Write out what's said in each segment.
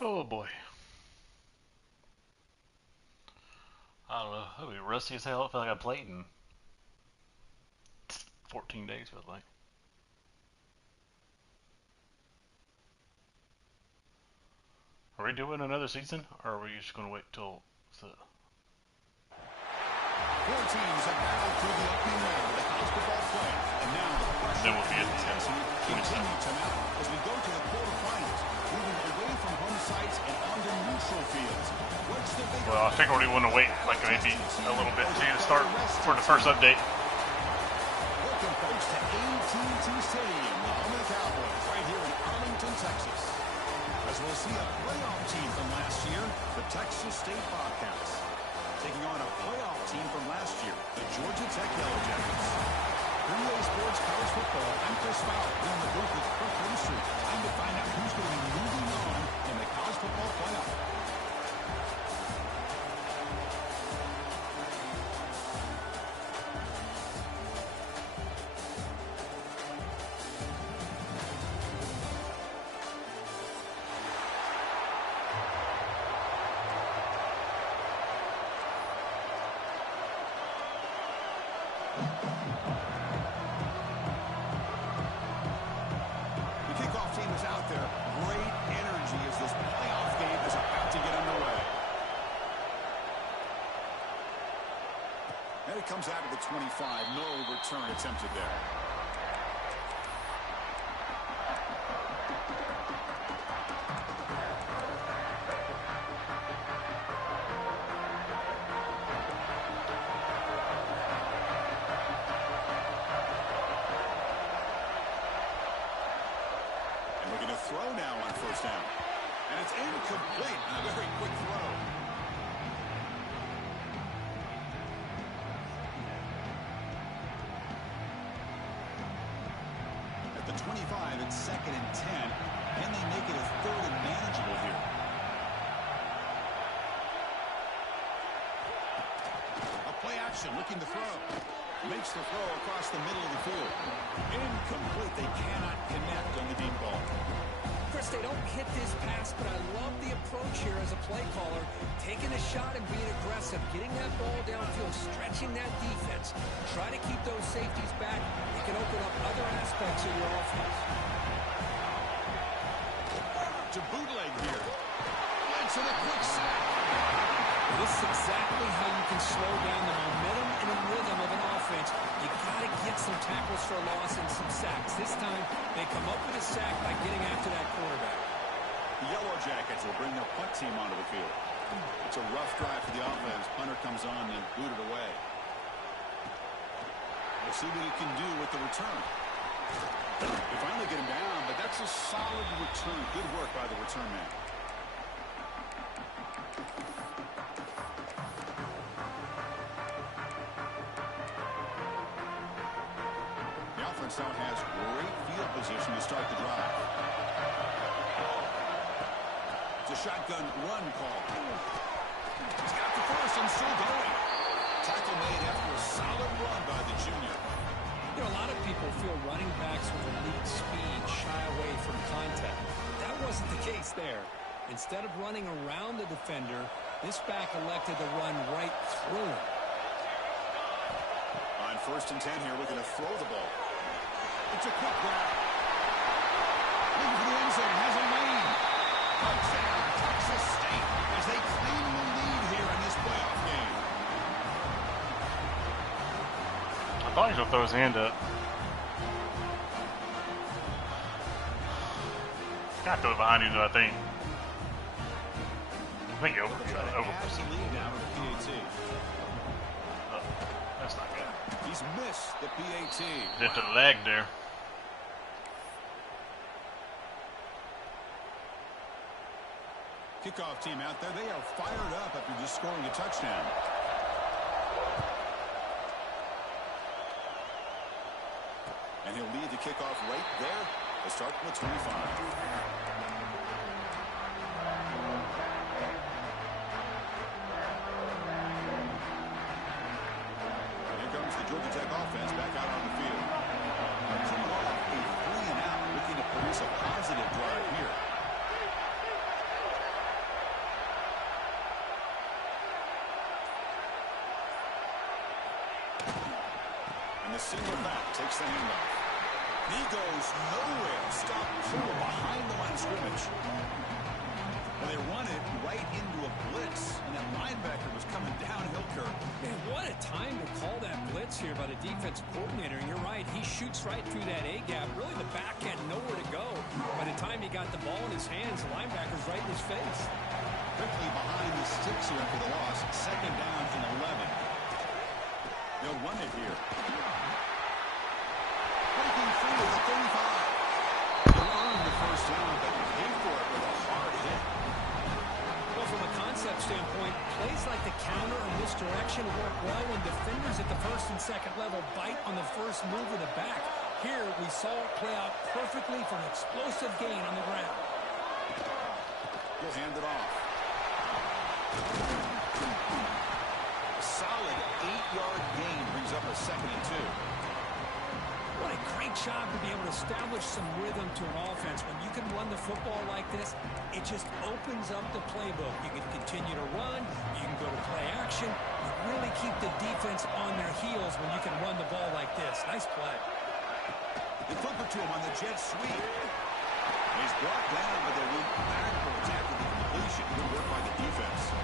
Oh boy. I don't know. I'll be rusty as hell. I feel like I played in 14 days, feels like. Are we doing another season, or are we just going to wait till the... Four teams have battled through the opening round of the college football play, and now the pressure and intensity continue to mount as we go to the quarterfinals, moving away from home sites and onto neutral fields. What's the big... Well, I figured we want to wait like maybe a little bit to start for the first update. Welcome, folks, to AT&T Stadium, the home of the Cowboys, right here in Arlington, Texas. As we'll see a playoff team from last year, the Texas State Bobcats, taking on a playoff team from last year, the Georgia Tech Yellow Jackets. For EA Sports College Football, I'm Chris Fowler, here in the booth with Kirk Herbstreit. Time to find out who's going to be moving on in the college football playoff. Comes out of the 25. No return attempted there. And looking to throw now on first down. And it's incomplete. A very quick throw. The 25, it's 2nd and 10, and they make it a 3rd and manageable here. A play action, looking to throw. Makes the throw across the middle of the field. Incomplete. They cannot connect on the deep ball. Chris, they don't hit this pass, but I love the approach here as a play caller. Taking a shot and being aggressive, getting that ball downfield, stretching that defense. Try to keep those safeties back. It can open up other aspects of your offense. To bootleg here. Led to the quick sack. This is exactly how you can slow down the momentum and the rhythm of an offense. You got to get some tackles for a loss and some sacks. This time, they come up with a sack by getting after that quarterback. The Yellow Jackets will bring their punt team onto the field. It's a rough drive for the offense. Punter comes on and booted away. We'll see what he can do with the return. They finally get him down, but that's a solid return. Good work by the return man. The offense now has great field position to start the drive. It's a shotgun run call. He's got the first and still going. Tackle made after a solid run by the junior. You know, a lot of people feel running backs with elite speed shy away from contact. That wasn't the case there. Instead of running around the defender, this back elected to run right through him. On 1st and 10 here, looking to throw the ball. It's a quick grab. Looking for the end zone, has a lane. Touchdown, Texas State, as they claim the lead here in this playoff game. I thought he was going to throw his hand up. Got to throw it behind you, though, I think. I think over lead now to the PAT. Oh, that's not good. He's missed the PAT. Hit the leg there. Kickoff team out there. They are fired up after just scoring a touchdown. And he'll lead the kickoff right there. They start from the 25. Here comes the Georgia Tech offense back out on the field. Coming off a 3-and-out, looking to produce a positive drive here. a single back takes the handoff. He goes nowhere. Stop behind the line of scrimmage. Well, they run it right into a blitz, and that linebacker was coming downhill, Kirk. Man, what a time to call that blitz here by the defensive coordinator. And you're right, he shoots right through that A-gap. Really, the back had nowhere to go. By the time he got the ball in his hands, the linebacker's right in his face. Quickly behind the sticks here for the loss. Second down and 11. They'll run it here. Breaking free at the 35. They'll earn the first down, but pay for it with a hard hit. Well, from a concept standpoint, plays like the counter or misdirection work well when defenders at the first and second level bite on the first move of the back. Here, we saw it play out perfectly for an explosive gain on the ground. He'll hand it off. A solid 8-yard gain brings up a 2nd and 2. What a great job to be able to establish some rhythm to an offense. When you can run the football like this, it just opens up the playbook. You can continue to run. You can go to play action. You really keep the defense on their heels when you can run the ball like this. Nice play. They flip it to him on the jet sweep. He's brought down, but they went backwards after the completion. Good work by the defense.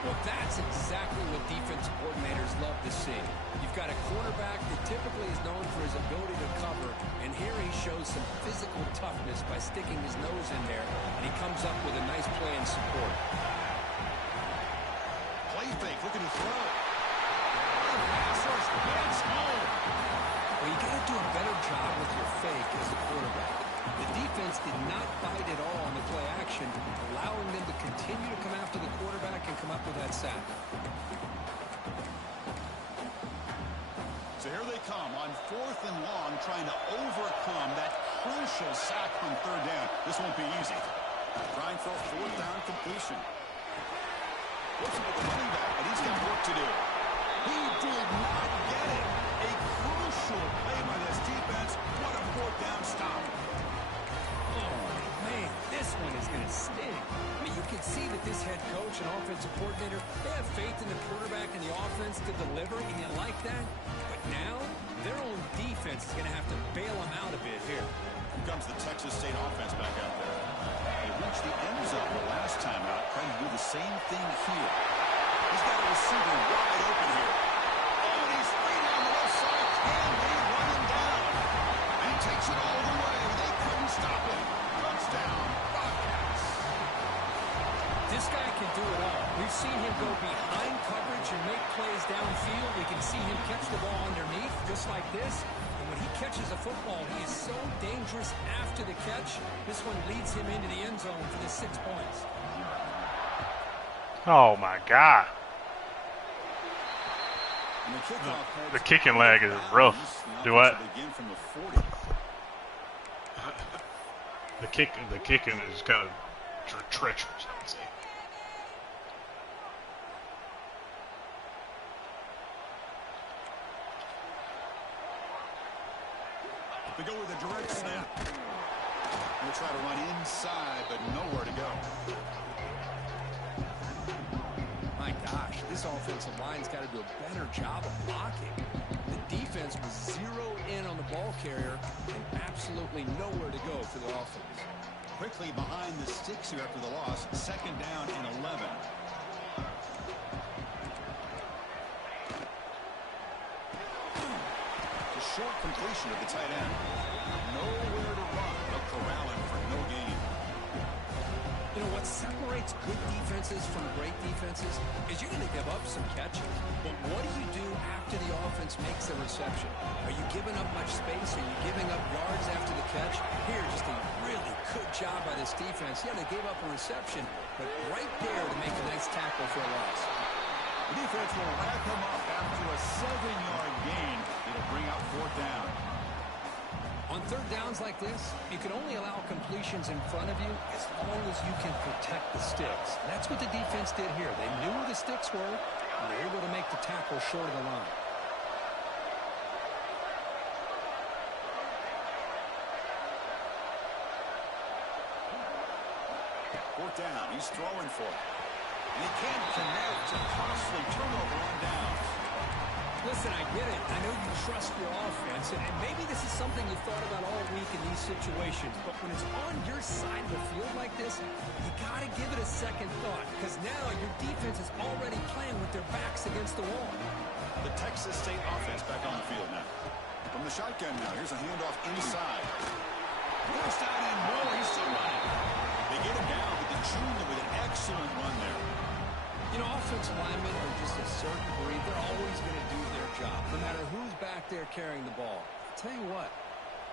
Well, that's exactly what defensive coordinators love to see. You've got a quarterback that typically is known for his ability to cover, and here he shows some physical toughness by sticking his nose in there, and he comes up with a nice play and support. Play fake, looking to throw. Pass rush, gets home. Well, you got to do a better job with your fake as the quarterback. The defense did not bite at all on the play action, allowing them to continue to come after the quarterback and come up with that sack. So here they come on 4th and long, trying to overcome that crucial sack on 3rd down. This won't be easy. Trying for a 4th down completion. Looking for the running back, but he's got work to do. He did not get it. A crucial play by this defense. What a 4th down stop. Man, this one is going to sting. I mean, you can see that this head coach and offensive coordinator, they have faith in the quarterback and the offense to deliver, and you like that. But now, their own defense is going to have to bail them out a bit here. Here comes the Texas State offense back out there. They reached the end zone the last time out, trying to do the same thing here. He's got a receiver wide open here. Oh, and he's free down the left side. Can they run him down? And he takes it all the way. They couldn't stop him. Touchdown, Bobcats. This guy can do it all. We've seen him go behind coverage and make plays downfield. We can see him catch the ball underneath, just like this. And when he catches a football, he is so dangerous after the catch. This one leads him into the end zone for the 6 points. Oh my God. And the kickoff The kicking leg is rough. Do what? Begin from the 40. The kicking is kind of treacherous, I would say. They go with a direct snap. They'll try to run inside, but nowhere to go. My gosh, this offensive line's got to do a better job of blocking. The defense was zeroed in on the ball carrier and absolutely nowhere to go for the offense. Quickly behind the sticks here after the loss. 2nd down and 11. A short completion of the tight end. Nowhere to run, but corralling for no gain. You know, what separates good defenses from great defenses is you're going to give up some catches. But what do you do after the offense makes the reception? Are you giving up much space? Are you giving up yards after the catch? Here, just a really good job by this defense. Yeah, they gave up a reception, but right there to make a nice tackle for a loss. The defense will wrap him up after a 7-yard gain. It'll bring up 4th down. On 3rd downs like this, you can only allow completions in front of you as long as you can protect the sticks. That's what the defense did here. They knew where the sticks were, and they were able to make the tackle short of the line. Fourth down. He's throwing for it. And he can't connect. A costly turnover on downs. Listen, I get it. I know you trust your offense, and maybe this is something you thought about all week in these situations, but when it's on your side of the field like this, you got to give it a second thought, because now your defense is already playing with their backs against the wall. The Texas State offense back on the field now. From the shotgun now, here's a handoff inside. Forced out and more, he's still running. They get him down, but the junior with an excellent run there. You know, offensive linemen are just a certain breed. They're always going to do their job, no matter who's back there carrying the ball. I'll tell you what,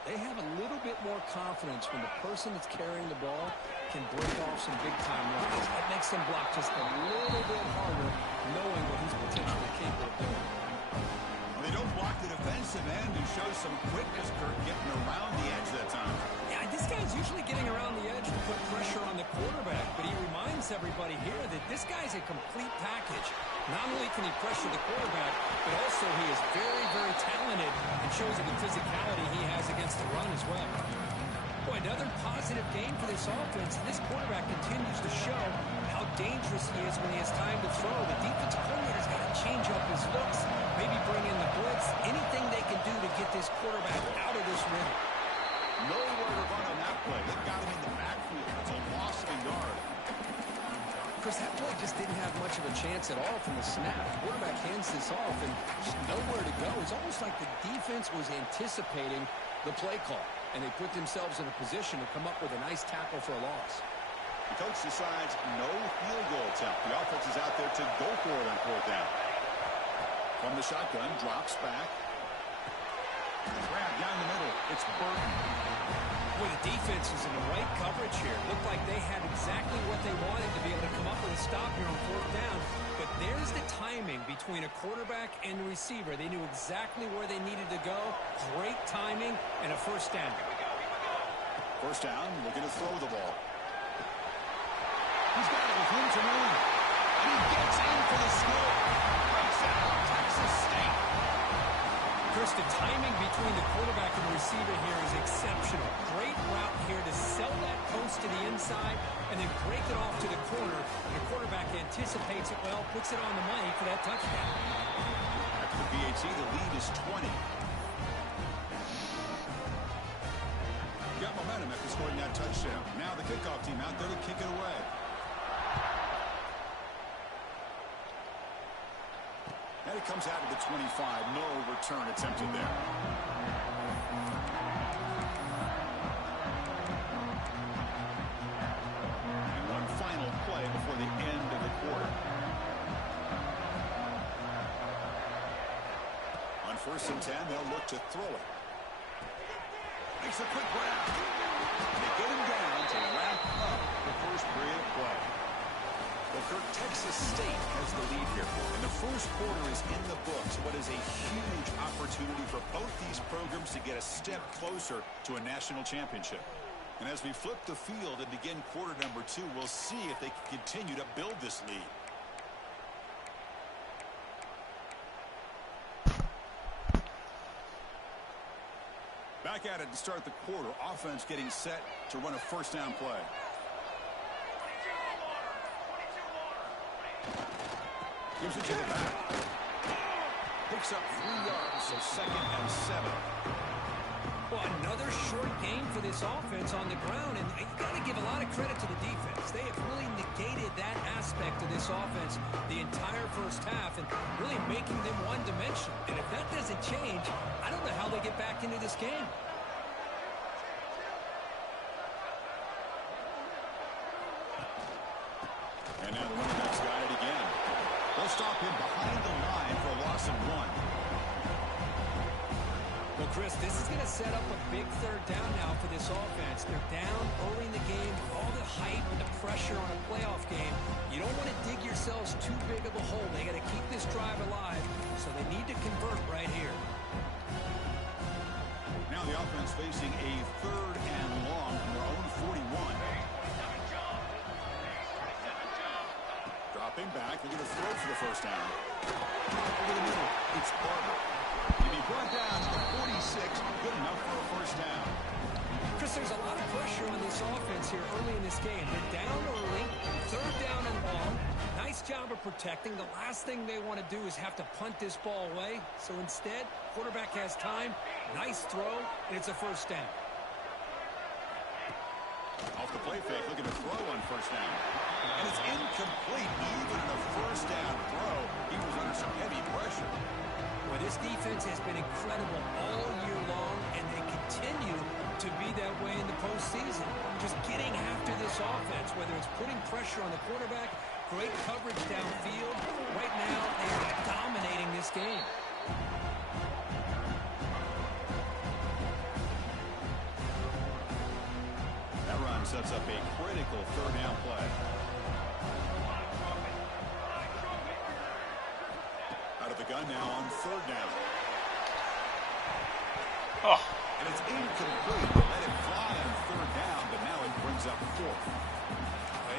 they have a little bit more confidence when the person that's carrying the ball can break off some big-time runs. It makes them block just a little bit harder, knowing what he's potentially capable of doing. Well, they don't block the defensive end and show some quickness, Kurt, getting around the edge that time. Yeah, this guy's usually getting around the edge to put pressure on the quarterback, but he reminds everybody here that this guy's a complete package. Not only can he pressure the quarterback, but also he is very, very talented and shows the physicality he has against the run as well. Boy, another positive game for this offense. This quarterback continues to show how dangerous he is when he has time to throw. The defensive coordinator's got to change up his looks, maybe bring in the blitz, anything they can do to get this quarterback out of this rhythm. Nowhere to run on that play. They got him in the backfield. It's a loss of a yard. Chris, that play just didn't have much of a chance at all from the snap. The quarterback hands this off and just nowhere to go. It's almost like the defense was anticipating the play call, and they put themselves in a position to come up with a nice tackle for a loss. The coach decides no field goal attempt. The offense is out there to go for it on fourth down. From the shotgun, drops back. Grab down the middle. It's Burton. Well, the defense is in the right coverage here. Looked like they had exactly what they wanted to be able to come up with a stop here on fourth down. But there's the timing between a quarterback and the receiver. They knew exactly where they needed to go. Great timing and a first down. First down, looking to throw the ball. He's got it with room to move. And he gets in for the score. Breaks out Texas State. Chris, the timing between the quarterback and the receiver here is exceptional. Great route here to sell that post to the inside and then break it off to the corner. The quarterback anticipates it well, puts it on the money for that touchdown. After the PAT, the lead is 20. Got momentum after scoring that touchdown. Now the kickoff team out there to kick it away. And it comes out of the 25. No return attempted there. And one final play before the end of the quarter. On 1st and 10, they'll look to throw it. Makes a quick grab. They get him down to wrap up the first period of play. Well, Kirk, Texas State has the lead here. And the first quarter is in the books. What is a huge opportunity for both these programs to get a step closer to a national championship. And as we flip the field and begin quarter number 2, we'll see if they can continue to build this lead. Back at it to start the quarter. Offense getting set to run a first down play. Gives it to the back. Picks up 3 yards, so 2nd and 7. Well, another short game for this offense on the ground, and you got to give a lot of credit to the defense. They have really negated that aspect of this offense the entire first half and really making them one-dimensional. And if that doesn't change, I don't know how they get back into this game. And now the running back's got it again. They'll stop him behind the line for a loss of 1. Well, Chris, this is going to set up a big third down now for this offense. They're down early in the game, all the hype and the pressure on a playoff game. You don't want to dig yourselves too big of a hole. They got to keep this drive alive, so they need to convert right here. Now the offense facing a 3rd and long from their own 41. Dropping back, they're going to throw for the first down. Over the middle, it's Barber. He'll be brought down to the 46, good enough for a first down. Chris, there's a lot of pressure on this offense here early in this game. They're down early, third down and long. Nice job of protecting. The last thing they want to do is have to punt this ball away. So instead, quarterback has time, nice throw, and it's a first down. Off the play fake, looking to throw on first down. And it's incomplete. Even in a first down throw, he was under some heavy pressure. Well, this defense has been incredible all year long, and they continue to be that way in the postseason. Just getting after this offense, whether it's putting pressure on the quarterback, great coverage downfield. Right now, they are dominating this game. That run sets up a critical third down play. Out of the gun now on third down. Oh. And it's incomplete. Let it fly on third down, but now it brings up fourth.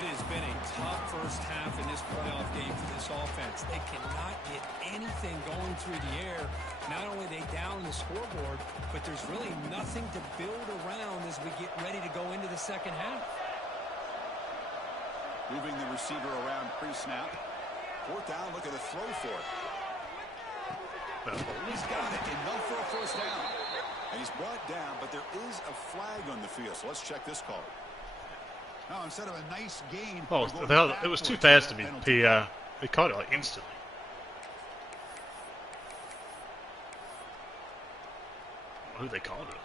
It has been a tough first half in this playoff game for this offense. They cannot get anything going through the air. Not only are they down the scoreboard, but there's really nothing to build around as we get ready to go into the second half. Moving the receiver around pre-snap. Fourth down, looking to throw for it. He's got it, enough for a first down. And he's brought down, but there is a flag on the field, so let's check this call. Now, instead of a nice gain, Oh, it was too fast to be PI. They caught it like instantly. Who they called it?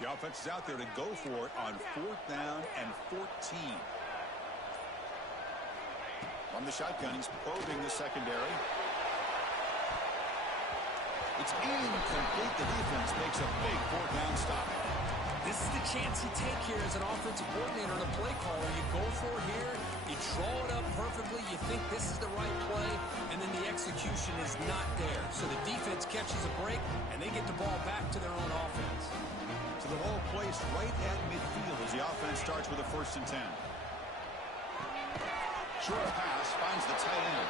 The offense is out there to go for it on fourth down and 14. From the shotgun, he's probing the secondary. It's incomplete. The defense makes a big fourth down stop. This is the chance you take here as an offensive coordinator and a play caller. You go for it here, you draw it up perfectly, you think this is the right play, and then the execution is not there. So the defense catches a break, and they get the ball back to their own offense. So the ball placed right at midfield as the offense starts with a 1st and 10. Short pass finds the tight end.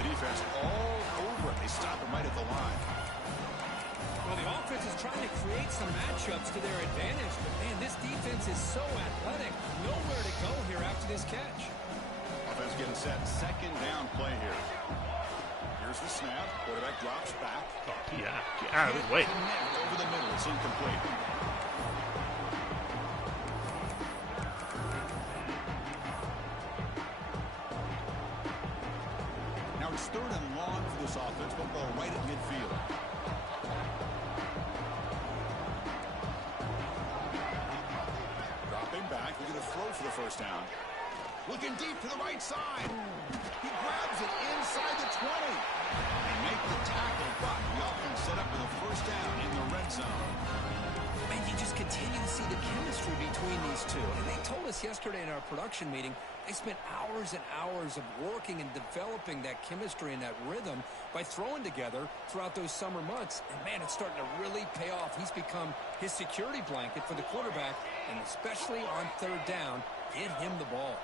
The defense all over it. They stop him right at the line. Well, the offense is trying to create some matchups to their advantage, but man, this defense is so athletic. Nowhere to go here after this catch. Offense getting set. Second down play here. Here's the snap. Quarterback drops back. Oh, PI. Get out of his way. Connect over the middle. It's incomplete. Now it's third and long for this offense. Football right at midfield. Dropping back. We're going to throw for the first down. Looking deep to the right side. He grabs it inside the 20. And make the tackle, but the offense set up with a first down in the red zone. And you just continue to see the chemistry between these two. And they told us yesterday in our production meeting, they spent hours and hours of working and developing that chemistry and that rhythm by throwing together throughout those summer months. And man, it's starting to really pay off. He's become his security blanket for the quarterback, and especially on third down, get him the ball.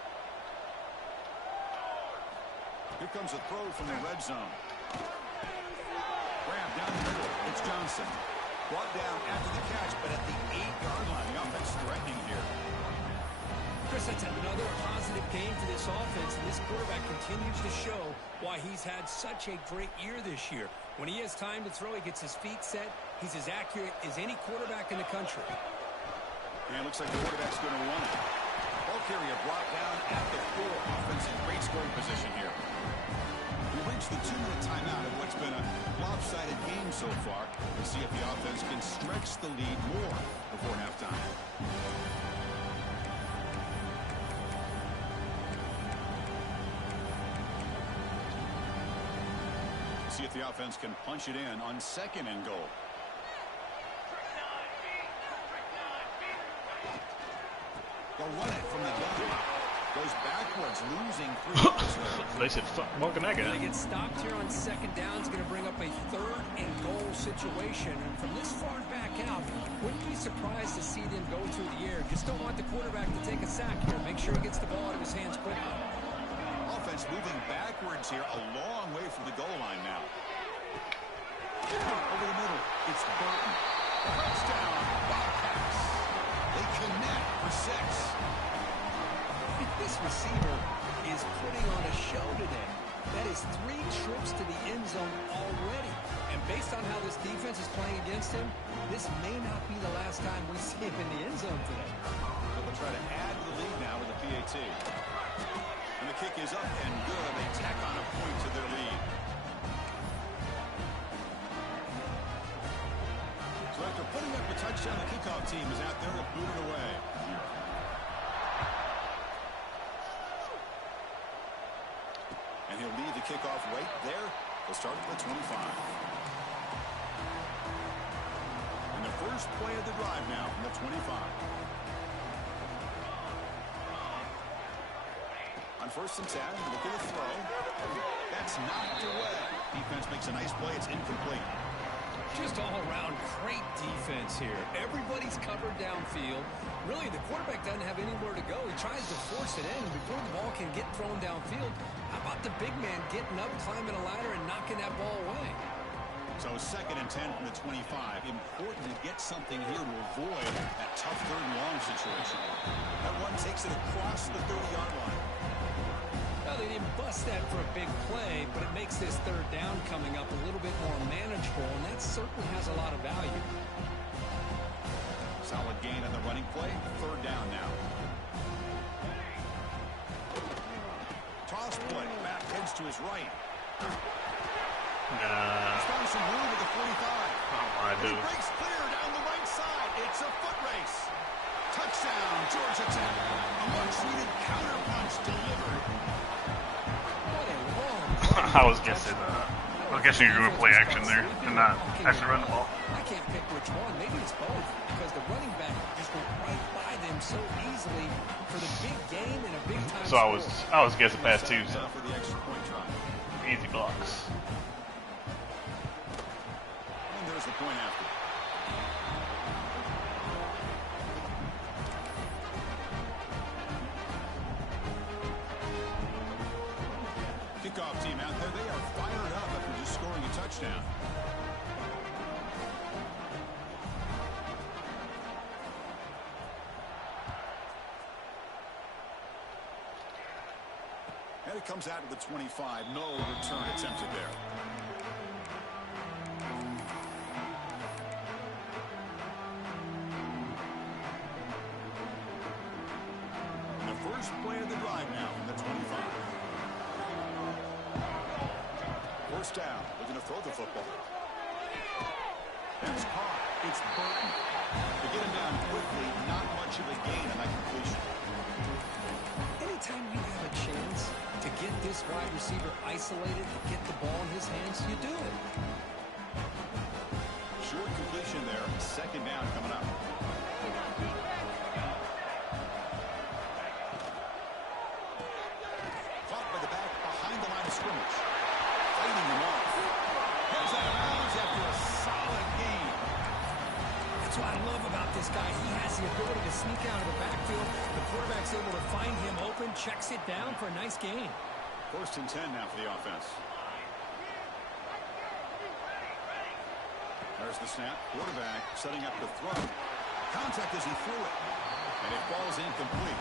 Here comes a throw from the red zone. Grab down the middle. It's Johnson. Brought down after the catch, but at the 8-yard line. The offense threatening here. Chris, that's another positive game for this offense, and this quarterback continues to show why he's had such a great year this year. When he has time to throw, he gets his feet set. He's as accurate as any quarterback in the country. And it looks like the quarterback's going to run it. Ball carrier brought down at the 4. Offense in great scoring position here. We reached the 2-minute timeout of what's been a lopsided game so far. We'll see if the offense can stretch the lead more before halftime. See if the offense can punch it in on 2nd and goal. They'll run it from the gun. Goes backwards, losing 3 yards. They said, fuck, Morgan that guy. They get stopped here on 2nd down. It's going to bring up a 3rd and goal situation. And from this far back out, wouldn't be surprised to see them go through the air. Just don't want the quarterback to take a sack here. Make sure he gets the ball out of his hands quickly. Offense moving backwards here, a long way from the goal line now. Over the middle, it's Burton. Touchdown, Bobcats. They connect for 6. This receiver is putting on a show today. That is 3 trips to the end zone already. And based on how this defense is playing against him, this may not be the last time we see him in the end zone today. They'll try to add to the lead now with the PAT. And the kick is up and good. They tack on a point to their lead. So after putting up a touchdown, the kickoff team is out there to boot it away. And he'll lead the kickoff right there. He'll start at the 25. And the first play of the drive now from the 25. On 1st and 10, look at the throw. That's knocked away. Defense makes a nice play. It's incomplete. Just all around great defense here. Everybody's covered downfield. Really, the quarterback doesn't have anywhere to go. He tries to force it in. Before the ball can get thrown downfield, how about the big man getting up, climbing a ladder, and knocking that ball away? So 2nd and 10 from the 25. Important to get something here to avoid that tough 3rd and long situation. That one takes it across the 30-yard line. Well, they didn't bust that for a big play, but it makes this 3rd down coming up a little bit more manageable, and that certainly has a lot of value. Solid gain on the running play. 3rd down now. Toss play. Back heads to his right. He's found some room at the 45. He breaks clear down the right side. It's a foot race. Touchdown, Georgia Tech. A much-needed counterpunch delivered. I was guessing you're going to play action there and not actually run the ball. I can't pick which one. Maybe it's both because the running back just went right by them so easily for the big gain and a big time. So I was guessing past 2. So For the extra point try. easy blocks. And there's the point after. Kickoff team out there, they are fired up after just scoring a touchdown. And it comes out to the 25. No return attempted there. And the first play of the drive now from the 25. First down, looking to throw the football. That's caught. It's Burton. To get him down quickly, not much of a gain on that completion. Anytime you have a chance to get this wide receiver isolated and get the ball in his hands, you do it. Short completion there. 2nd down coming up. Caught by the back behind the line of scrimmage. Fighting them off. Heads out of bounds after a solid gain. That's what I love about this guy. He has the ability to sneak out of the backfield. The quarterback's able to find him open, checks it down for a nice gain. 1st and 10 now for the offense. There's the snap. Quarterback setting up the throw. Contact as he threw it. And it falls incomplete.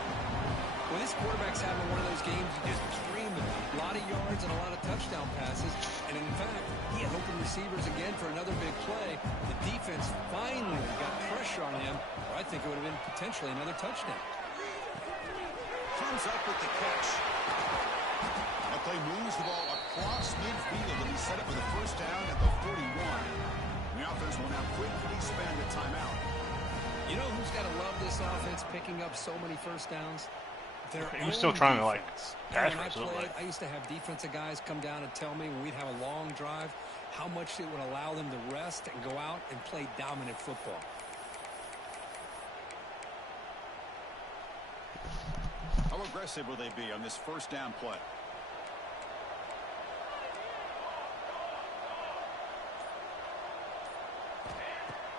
Well, this quarterback's having one of those games you just dream of. A lot of yards and a lot of touchdown passes. And in fact, he had open receivers again for another big play. The defense finally got pressure on him, or I think it would have been potentially another touchdown. Comes up with the catch. That play moves the ball across midfield, and he set up for the first down at the 41. And the offense will now quickly spend a timeout. You know who's got to love this offense picking up so many first downs? He was still trying to, like, dash When I for it, played, like. I used to have defensive guys come down and tell me when we'd have a long drive how much it would allow them to rest and go out and play dominant football. How aggressive will they be on this first down play?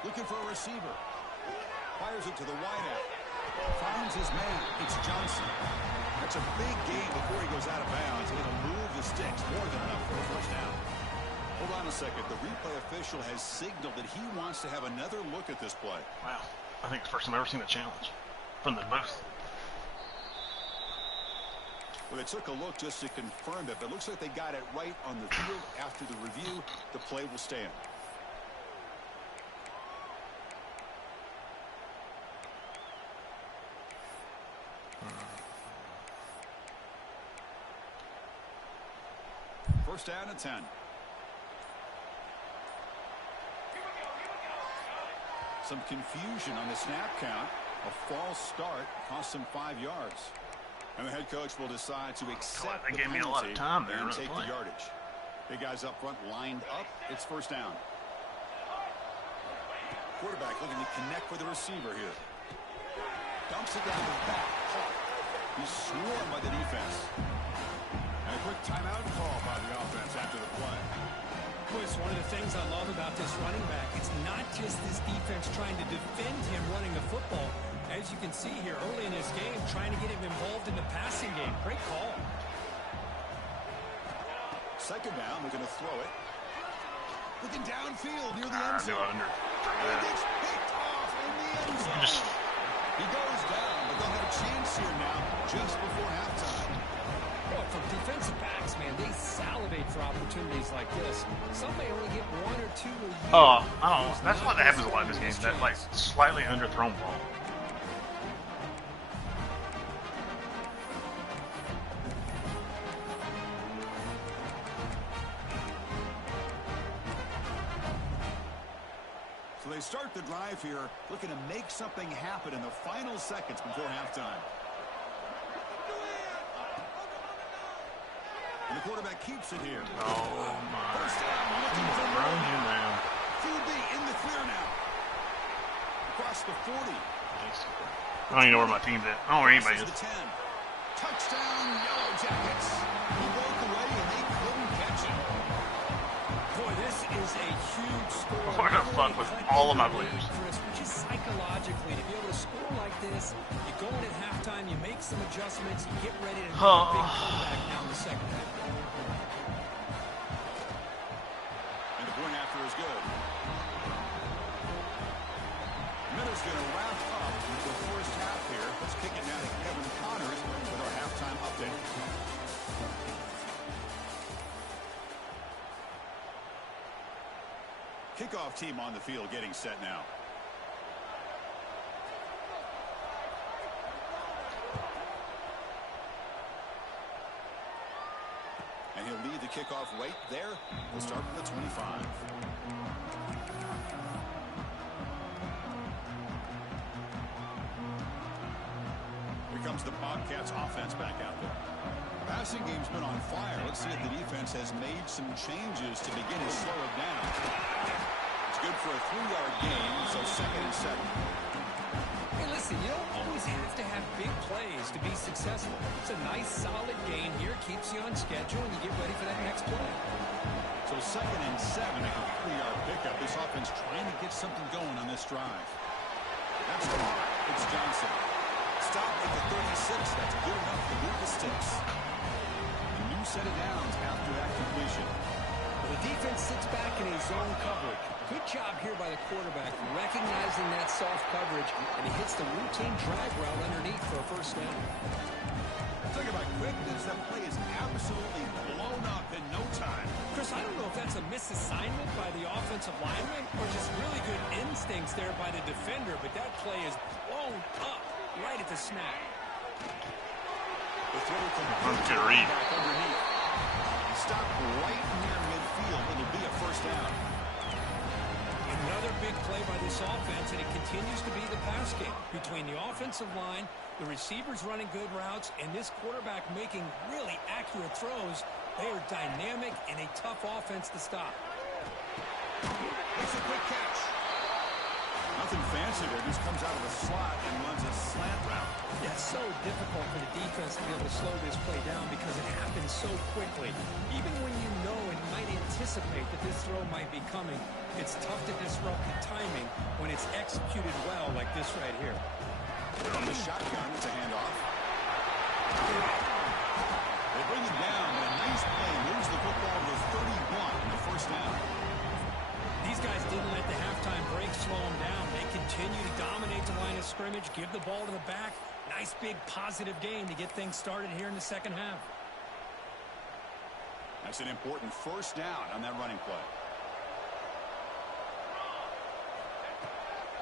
Looking for a receiver. Fires it to the wideout. Finds his man. It's Johnson. That's a big gain before he goes out of bounds. It'll move the sticks. More than enough for a first down. Hold on a second. The replay official has signaled that he wants to have another look at this play. Wow. I think it's the first time I've ever seen a challenge from the booth. Well, they took a look just to confirm it, but it looks like they got it right on the field. After the review, the play will stand. First down and 10. Some confusion on the snap count. A false start cost them 5 yards. And the head coach will decide to accept the penalty and take the yardage. Big guys up front lined up. It's first down. Quarterback looking to connect with the receiver here. Dumps it down his back. He's swarmed by the defense. And a quick timeout call by the offense after the play. Boy, it's one of the things I love about this running back. It's not just this defense trying to defend him running the football. As you can see here early in this game, trying to get him involved in the passing game. Great call. Second down, they're going to throw it. Looking downfield near the end zone. He gets picked off in the end zone. He goes down, but they'll have a chance here now just before halftime. Well, for defensive backs, man, they salivate for opportunities like this. Some may only get 1 or 2 a year. Oh, I don't know. That's what happens a lot in this game. That, like, slightly underthrown ball. So they start the drive here, looking to make something happen in the final seconds before halftime. And the quarterback keeps it here. Oh, my. First down, looking for Run him down. QB in the clear now. Across the 40. I don't even know where my team's at. I don't know where anybody is. The 10. Touchdown, Yellow Jackets. He broke away and they couldn't catch him. Boy, this is a huge score. What the fuck with all of my players? Chris, which is psychologically, to be able to score like this, you go in at halftime, you make some adjustments, you get ready to make a big comeback now in the second half. And the point after is good. Miller's going to wrap up with the first half here. Let's kick it now to Kevin Connors with our halftime update. Kickoff team on the field getting set now. And he'll lead the kickoff right there. We'll start from the 25. Here comes the Bobcats offense back out there. Passing game's been on fire. Let's see if the defense has made some changes to begin to slow it down. It's good for a 3-yard gain, so second and 7. Hey, listen, you don't always have to have big plays to be successful. It's a nice, solid gain here. Keeps you on schedule, and you get ready for that next play. So second and 7, a 3-yard pickup. This offense trying to get something going on this drive. That's the mark. It's Johnson. Stop at the 36. That's good enough to move the sticks. A new set of downs after that completion. Well, the defense sits back in a zone coverage. Good job here by the quarterback, recognizing that soft coverage, and he hits the routine drag route underneath for a first down. Talk about quickness. That play is absolutely blown up in no time. Chris, I don't know if that's a misassignment by the offensive lineman or just really good instincts there by the defender, but that play is blown up right at the snap. The throw Good read. back underneath. Stop right near midfield. It'll be a first down. Another big play by this offense, and it continues to be the pass game between the offensive line, the receivers running good routes, and this quarterback making really accurate throws. They are dynamic and a tough offense to stop. Makes a quick catch. Nothing fancy there. Just comes out of the slot and runs a slant route. Yeah, it's so difficult for the defense to be able to slow this play down because it happens so quickly. Even when you know and might anticipate that this throw might be coming, it's tough to disrupt the timing when it's executed well like this right here. From the shotgun, it's a handoff. They bring him down, and a nice play moves the football to 31 in the first down. These guys didn't let the halftime break slow them down. They continue to dominate the line of scrimmage, give the ball to the back. Nice big positive gain to get things started here in the second half. That's an important first down on that running play.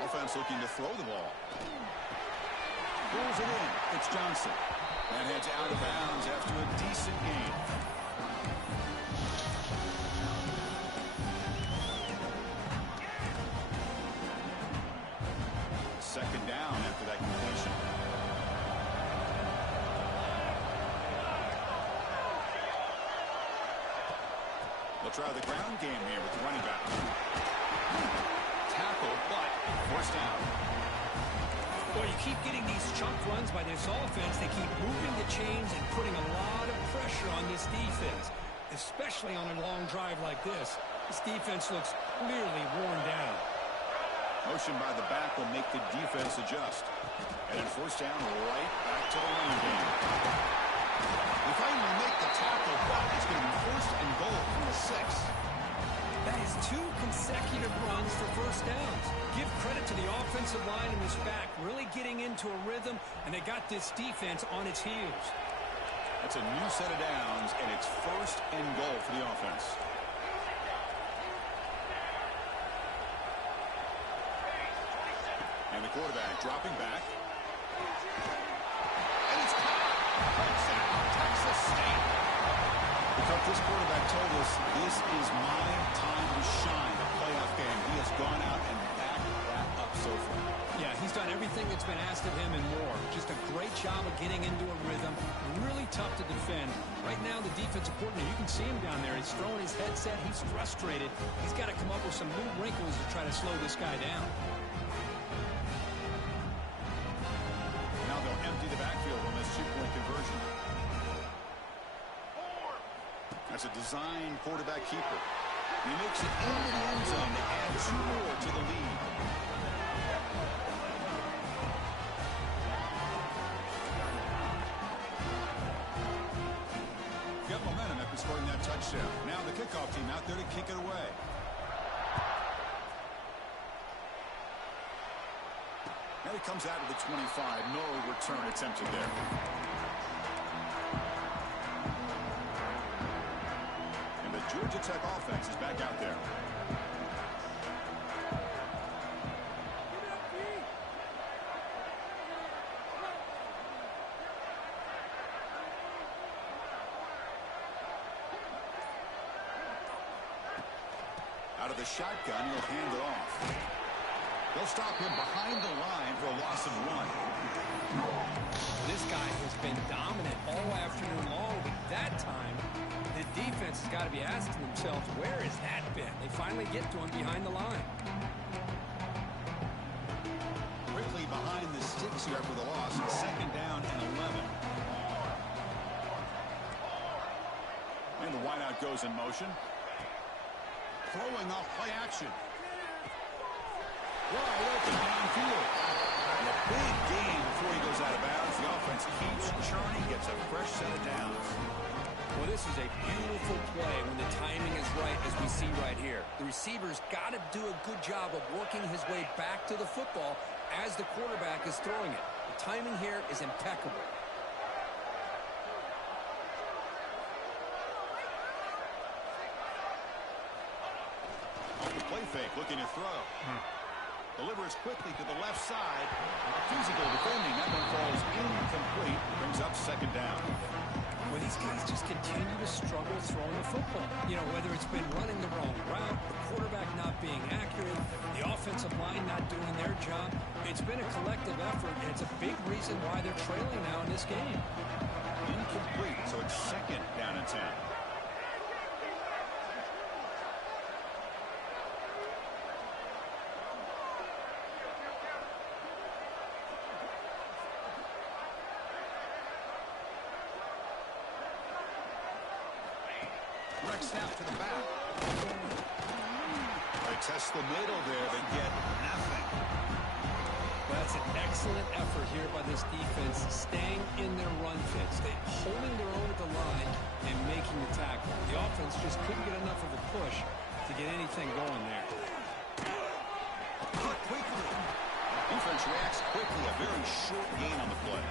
Offense looking to throw the ball. Pulls it in. It's Johnson. That heads out of bounds after a decent gain. Second down after that completion. They'll try the ground game here with the running back. Tackle, but first down. Boy, you keep getting these chunk runs by this offense. They keep moving the chains and putting a lot of pressure on this defense, especially on a long drive like this. This defense looks clearly worn down. Motion by the back will make the defense adjust. And then first down, right back to the running game. They finally make the tackle, but it's going to be first and goal from the 6. That is 2 consecutive runs for first downs. Give credit to the offensive line and his back, really getting into a rhythm, and they got this defense on its heels. That's a new set of downs, and it's first and goal for the offense. And the quarterback dropping back. And it's caught. Touchdown, Texas State. Because this quarterback told us this is my time to shine, a playoff game. He has gone out and backed that up so far. Yeah, he's done everything that's been asked of him and more. Just a great job of getting into a rhythm. Really tough to defend. Right now, the defensive coordinator, you can see him down there. He's throwing his headset. He's frustrated. He's got to come up with some new wrinkles to try to slow this guy down. Now they'll empty the backfield on this 2-point conversion. That's a design quarterback keeper. He makes it into the end zone to add 2 more to the lead. Got momentum after scoring that touchdown. Now the kickoff team out there to kick it away. Now he comes out of the 25. No return attempted there. Georgia Tech offense is back out there. Out of the shotgun, he'll hand it off. They'll stop him behind the line for a loss of 1. This guy has been dominant all afternoon long, but that time the defense has got to be asking themselves, where has that been? They finally get to him behind the line. Quickly behind the sticks here after the loss. Second down and 11. And the wideout goes in motion. Throwing off play action. Wide open downfield. And a big gain before he goes out of bounds. The offense keeps churning, gets a fresh set of downs. Well, this is a beautiful play when the timing is right, as we see right here. The receiver's got to do a good job of working his way back to the football as the quarterback is throwing it. The timing here is impeccable. Off the play fake, looking to throw. Delivers quickly to the left side. Physical defending. That one falls incomplete. Brings up second down. Well, these guys just continue to struggle throwing the football. You know, whether it's been running the wrong route, the quarterback not being accurate, the offensive line not doing their job. It's been a collective effort, and it's a big reason why they're trailing now in this game. Incomplete, so it's second down and 10. Snap to the back. They test the middle there, but get nothing. Well, that's an excellent effort here by this defense, staying in their run fits, holding their own at the line and making the tackle. The offense just couldn't get enough of a push to get anything going there. Cut quickly. Defense reacts quickly. A very short gain on the play.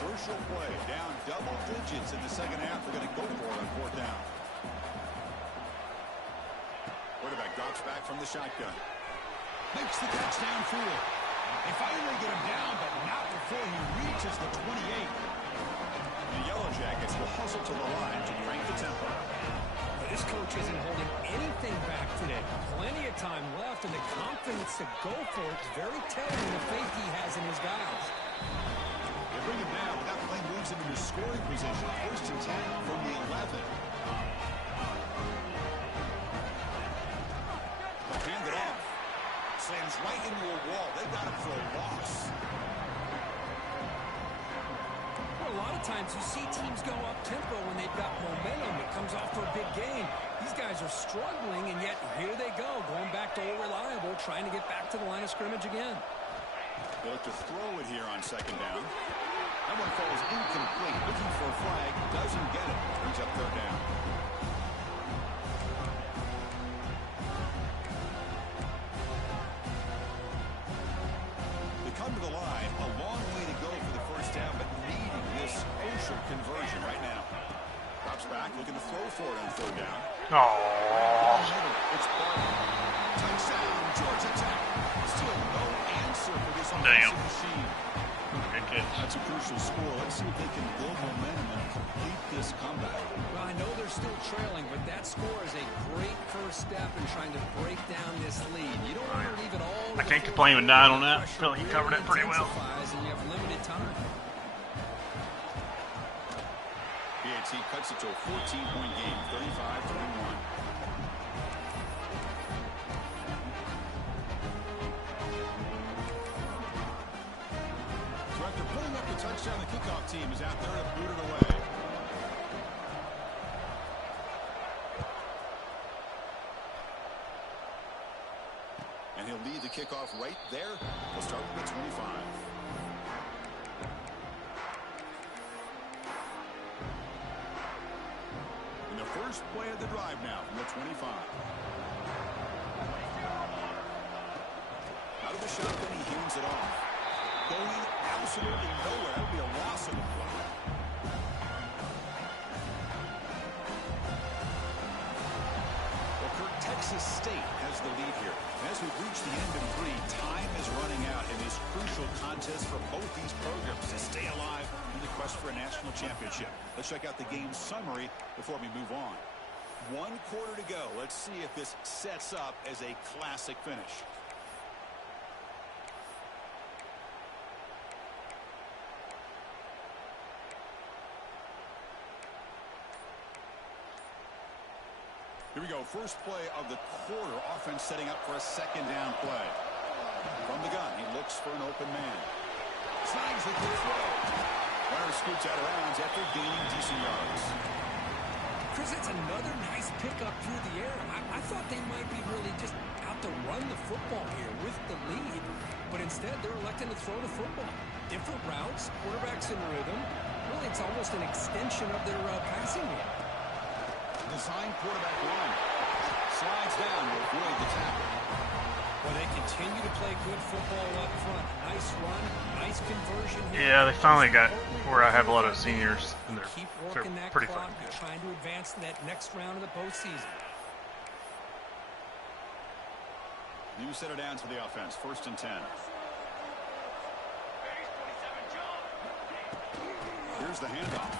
Crucial play. Down double digits in the second half. They're going to go for it on fourth down. Quarterback drops back from the shotgun. Makes the catch downfield. They finally get him down, but not before he reaches the 28. The Yellow Jackets will hustle to the line to crank the tempo. This coach isn't holding anything back today. Plenty of time left, and the confidence to go for it is very telling the faith he has in his guys. They bring him down. That play moves him into scoring position. First and 10 from the 11. They'll hand it off. Slams right into a wall. They got him for a loss. A lot of times you see teams go up-tempo when they've got momentum. It comes off for a big gain. These guys are struggling, and yet here they go, going back to old reliable, trying to get back to the line of scrimmage again. They look to throw it here on second down. That one falls incomplete. Looking for a flag. Doesn't get it. Brings up third down. They come to the line. A long way to go for the first down, but needing this crucial conversion right now. Drops back, looking to throw for it on third down. Oh, It's Barber. Touchdown, Georgia Tech. Still no answer for this damn. offensive machine. Good catch. That's a crucial score. Let's see if they can build momentum and complete this comeback. Well, I know they're still trailing, but that score is a great first step in trying to break down this lead. You don't want to leave it all. I can't complain with 9 on that. I feel like he covered it pretty well. And you have limited time. PAT cuts it to a 14-point game, 35-31. So after putting up the touchdown, the kickoff team is out there to boot it away. And he'll lead the kickoff right there. We'll start with the 25. And the first play of the drive now from the 25. Out of the shotgun, he hands it off. Going absolutely nowhere. That would be a loss of the play. Well, Kirk, Texas State has the lead here. And as we've reached the end of 3, time is running out in this crucial contest for both these programs to stay alive in the quest for a national championship. Let's check out the game summary before we move on. 1 quarter to go. Let's see if this sets up as a classic finish. Here we go. First play of the quarter. Offense setting up for a second down play. From the gun, he looks for an open man. Snags the quick throw. Runner scoots out of bounds after gaining decent yards. Chris, it's another nice pickup through the air. I thought they might be really just out to run the football here with the lead, but instead they're electing to throw the football. Different routes, quarterbacks in rhythm. Really, it's almost an extension of their passing game. Design quarterback run. Slides down to avoid the tackle. Well, they continue to play good football up front. Nice run, nice conversion here. Yeah, they finally got where I have a lot of seniors, and Keep they're working that pretty clock. fucking You're good. trying to advance to that next round of the postseason. New center down to the offense. First and 10. Here's the handoff.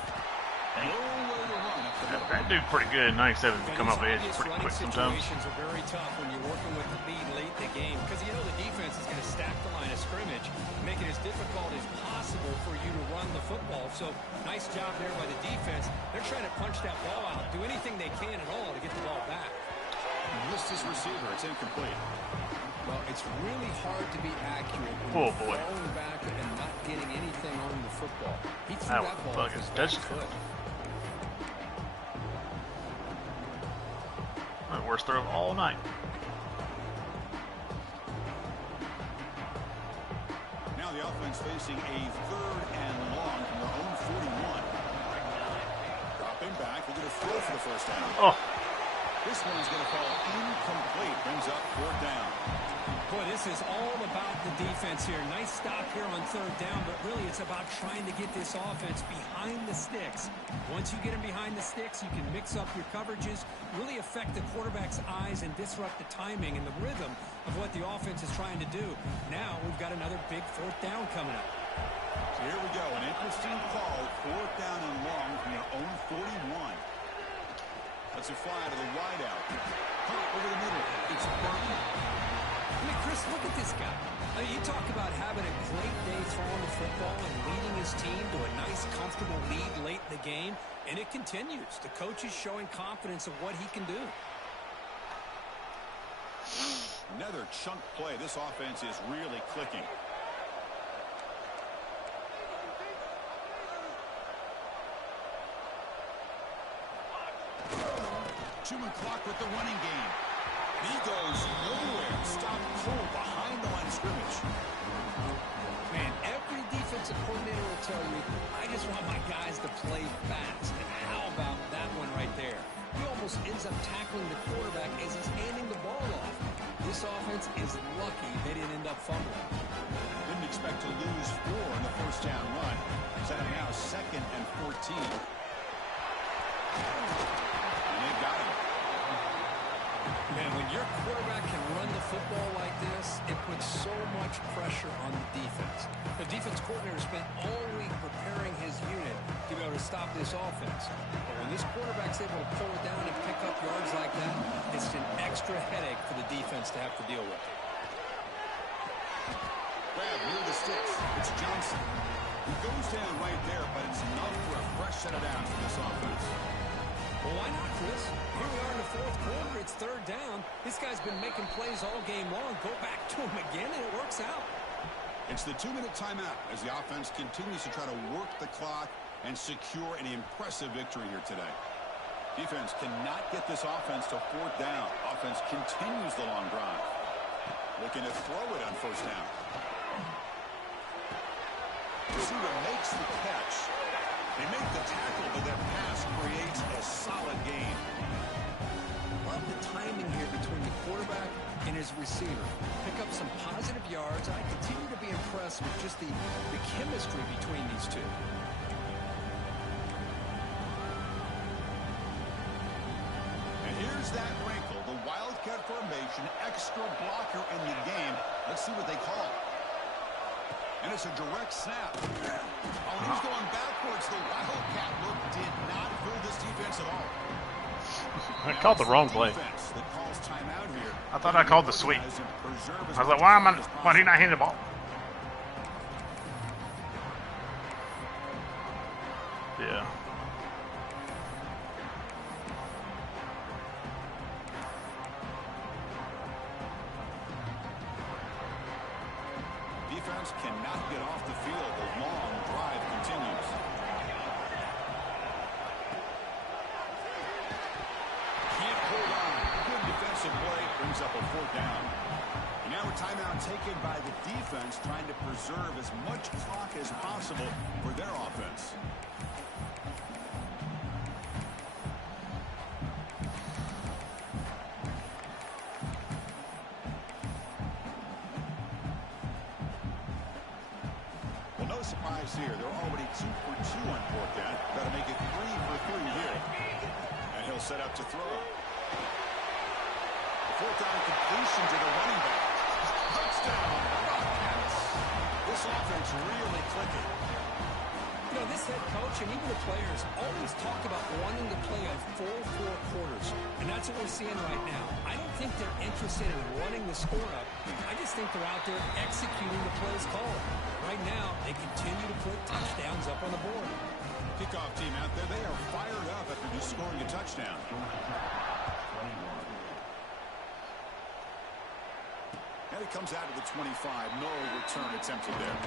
Nowhere to run up the middle. That dude pretty good. 97 Yeah, come these up edge obvious pretty running quick sometimes. situations are very tough when you're working with the lead late in the game because you know the defense is going to stack the line of scrimmage, make it as difficult as possible for you to run the football. So nice job there by the defense. They're trying to punch that ball out, do anything they can at all to get the ball back. Missed his receiver. It's incomplete. Well, it's really hard to be accurate when Oh, you're boy. falling back and not getting anything on the football. He threw That that was ball off fucking his back touchdown. foot. Worst throw of all night. Now the offense facing a 3rd and long from their own 41. Dropping back, they're going to throw for the first down. Oh. This one's going to fall incomplete. Brings up 4th down. Boy, this is all about the defense here. Nice stop here on 3rd down, but really it's about trying to get this offense behind the sticks. Once you get them behind the sticks, you can mix up your coverages, really affect the quarterback's eyes and disrupt the timing and the rhythm of what the offense is trying to do. Now we've got another big 4th down coming up. So here we go. An interesting call. 4th down and long from their own 41. Let's it fly to the wideout. Hunt over the middle. It's Burton. I mean, Chris, look at this guy. You talk about having a great day throwing the football and leading his team to a nice, comfortable lead late in the game, and it continues. The coach is showing confidence of what he can do. Another chunk play. This offense is really clicking. Two-man clock with the running game. He goes nowhere. Stop cold behind the line of scrimmage. Man, every defensive coordinator will tell you, I just want my guys to play fast. And how about that one right there? He almost ends up tackling the quarterback as he's handing the ball off. This offense is lucky they didn't end up fumbling. Didn't expect to lose 4 in the first down run. Set up now 2nd and 14. And they got him. Man, when your quarterback can run the football like this, it puts so much pressure on the defense. The defense coordinator spent all week preparing his unit to be able to stop this offense. But when this quarterback's able to pull it down and pick up yards like that, it's an extra headache for the defense to have to deal with. Grab near the sticks. It's Johnson. He goes down right there, but it's enough for a fresh set of downs for this offense. Well, why not, Chris? Here we are in the 4th quarter. It's 3rd down. This guy's been making plays all game long. Go back to him again, and it works out. It's the 2-minute timeout as the offense continues to try to work the clock and secure an impressive victory here today. Defense cannot get this offense to 4th down. Offense continues the long drive. Looking to throw it on 1st down. Receiver makes the catch. They make the tackle, but that pass creates a solid gain. Love the timing here between the quarterback and his receiver. Pick up some positive yards. I continue to be impressed with just the chemistry between these two. And here's that wrinkle, the Wildcat formation, extra blocker in the game. Let's see what they call. And it's a direct snap. Oh, he's going backwards. The Wildcat look did not fool this defense at all. I called the wrong play. That calls timeout here. I thought I called the sweep. I was like, why did he not hit the ball? Yeah. Defense cannot get off the field. The long drive continues. Can't hold on. Good defensive play. Brings up a 4th down. And now a timeout taken by the defense, trying to preserve as much clock as possible for their offense. Surprise here. They're already 2 for 2 on 4th down. Got to make it 3 for 3 here. And he'll set up to throw. The 4th down completion to the running back. Touchdown, Bobcats. This offense really clicking. You know, this head coach and even the players always talk about wanting to play a full 4 quarters. And that's what we're seeing right now. I don't think they're interested in running the score up. I just think they're out there executing the plays called. Right now, they continue to put touchdowns up on the board. Kickoff team out there, they are fired up after just scoring a touchdown. And it comes out of the 25. No return attempted there.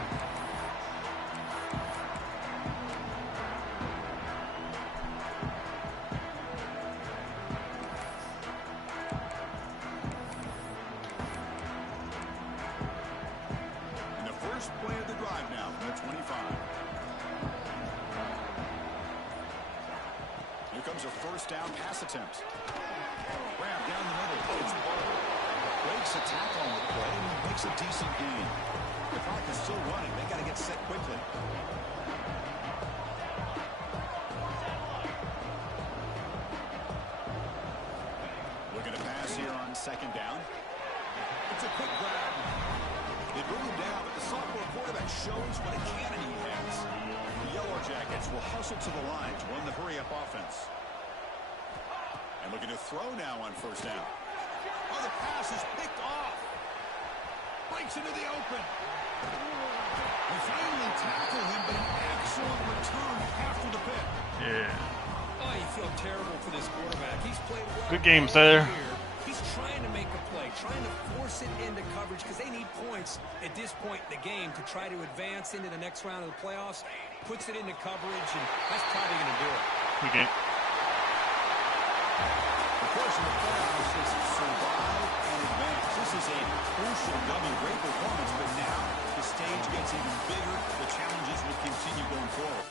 first play of the drive now from the 25. Here comes a first down pass attempt. Grab down the middle. It's Barber. Breaks a tackle on the play and makes a decent gain. The clock is still running. They got to get set quickly. Looking to pass here on second down. It's a quick grab. They bring him down, but the sophomore quarterback shows what a cannon he has. The Yellow Jackets will hustle to the line to run the hurry-up offense. And looking to throw now on first down. Oh, the pass is picked off. Breaks into the open. They finally tackle him, but an excellent return after the pick. Yeah. Oh, you feel terrible for this quarterback. He's played well. Good game, sir. He's trying to make a play, trying to force it into coverage because they need points at this point in the game to try to advance into the next round of the playoffs. Puts it into coverage, and that's probably going to do it. Good game. Of course, in the playoffs is survive and advance. This is a crucial W. Great performance, but now the stage gets even bigger. The challenges will continue going forward.